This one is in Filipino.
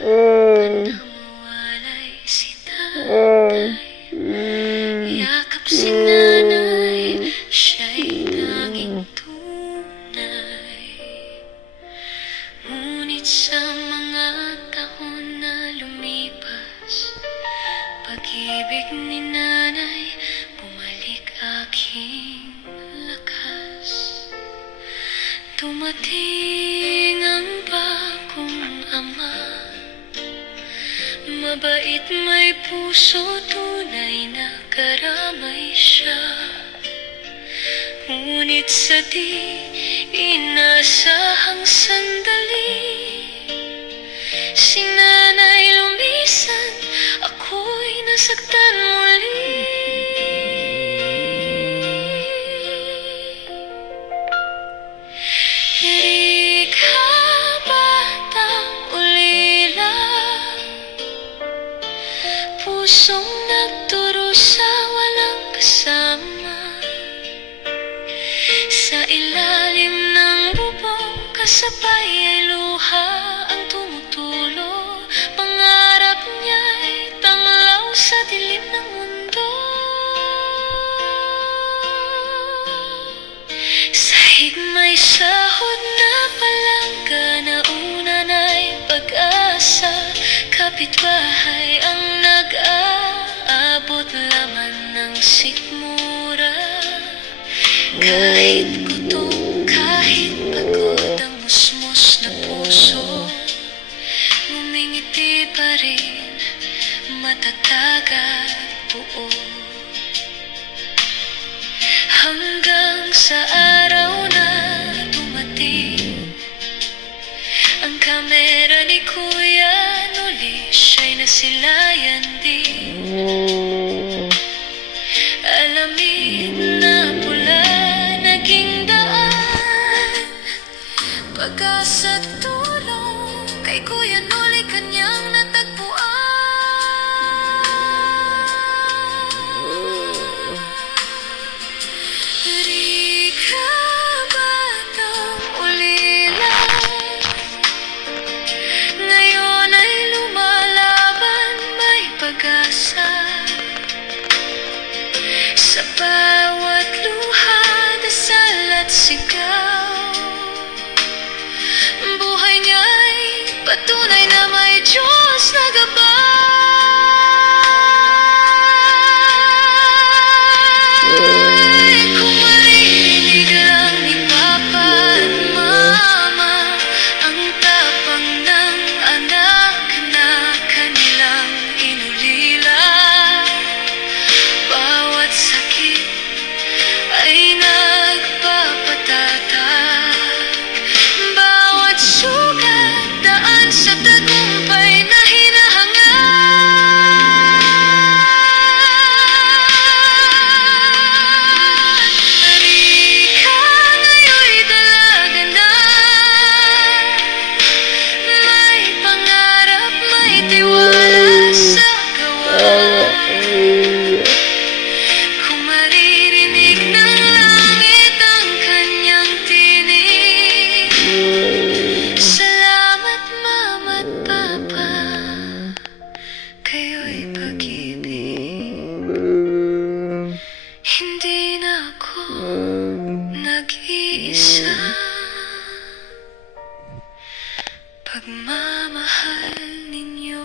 Panawalay si tatay, yakap si nanay, siya'y tanging tunay. Ngunit sa mga taon na lumipas, pag-ibig ni nanay bumalik aking lakas. Dumating ang bagong ama, mabait, may puso, tunay na karamay siya. Ngunit sa di inasahang sandali, si nanay lumisan, ako'y nasaktan muli. Di ka batang ulila, pusong nagdurusa, walang kasama. Sa ilalim ng bubong, kasabay ay luha ang tumutulo. Pangarap niya'y tanglaw sa dilim ng mundo. Sahig may sahod na palangga, na una na'y pag-asa. Kapitbahay ang nag-aabot, laman ng sikmura. Kahit gutom, kahit pagod, ang musmos na puso ngumingiti pa rin, matatag at buo. Hanggang sa araw na dumating ang kamera ni Kuya Noli, siya'y nasilayan din. Alamin na pula naging daan, pag-asa't tulong kay Kuya Noli kanyang natagpuan. Di ka batang ulila, ngayon ay lumalaban, may pag-asa. Sa bawat luha, dasal at sigaw, buhay niya'y patunay na may Diyos na gabay. Kung maririnig lang ni Papa at Mama ang tapang ng anak na kanilang inulila, bawat sakit ay nagpapatatag, bawat sugat daan sa tagumpay na hinahangat. Halika ngayon'y dalaga na, may pangarap, may tiwala sa gawa. Kung maririnig ng langit ang kanyang tinig, salamat Mama't Papa, kayo'y pag-ibig. Hindi na ako nag-iisa, pagmamahal ninyo.